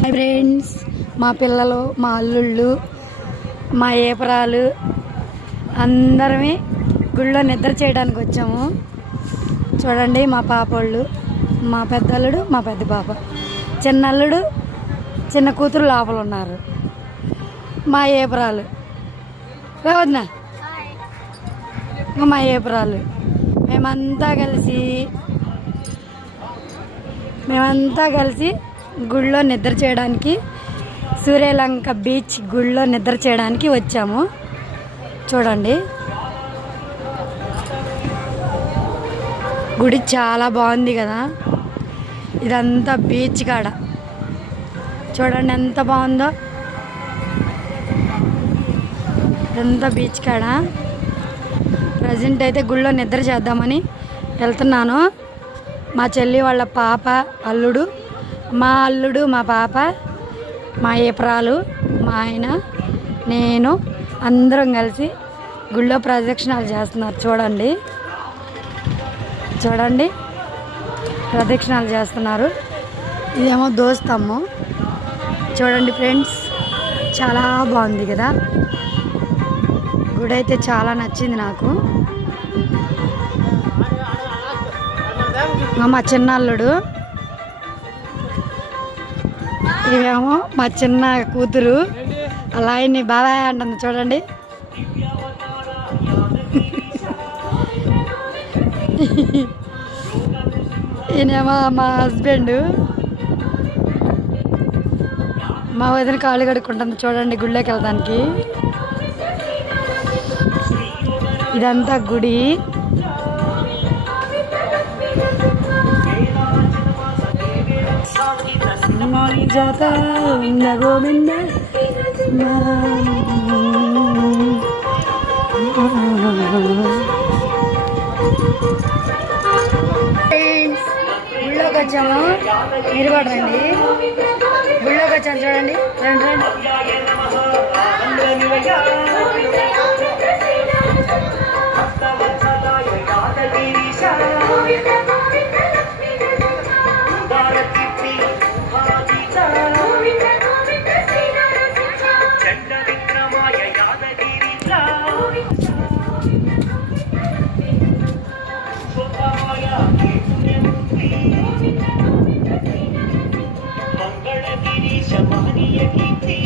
Hi friends, మా పిల్లలు, మా అల్లుళ్ళు, మా ఏపరాలు అందరమే గుళ్ళో నిద్ర చేయడానికి వచ్చాము. చూడండి, మా పాపోళ్ళు, మా పెద్దల్లుడు, మా పెద్ద పాప, చిన్నల్లుడు, చిన్న కూతురు లోపల ఉన్నారు. మా ఏపరాలు రావద్నా, మా ఏపరాలు మేమంతా కలిసి గుళ్ళో నిద్ర చేయడానికి, సూర్యలంక బీచ్ గుళ్ళో నిద్ర చేయడానికి వచ్చాము. చూడండి, గుడి చాలా బాగుంది కదా. ఇదంతా బీచ్ కాడ చూడండి ఎంత బాగుందో. ఇదంతా బీచ్ కాడ. ప్రజెంట్ అయితే గుళ్ళో నిద్ర చేద్దామని వెళ్తున్నాను. మా చెల్లి వాళ్ళ పాప, అల్లుడు, మా అల్లుడు, మా పాప, మా ఏపరాలు, మా ఆయన, నేను అందరం కలిసి గుళ్ళో ప్రదక్షిణాలు చేస్తున్నారు. చూడండి ప్రదక్షిణాలు చేస్తున్నారు. ఇదేమో దోస్తమ్ము. చూడండి ఫ్రెండ్స్, చాలా బాగుంది కదా. గుడి అయితే చాలా నచ్చింది నాకు. మా చిన్న అల్లుడు, ఇవేమో మా చిన్న కూతురు, అలా ఆయన్ని బాగా అంటుంది. చూడండి, ఈయనేమో మా హస్బెండ్. మా వదిన కాళ్ళు కడుక్కుంటుంది. చూడండి, గుళ్ళోకి వెళ్ళడానికి. ఇదంతా గుడి. జాత గోవింద గుళ్ళోకి వచ్చాము. మీరు కూడా రండి. గుళ్ళోకి వచ్చాము. చూడండి, రండి. మంగళగిరి శమనీయ కీర్తి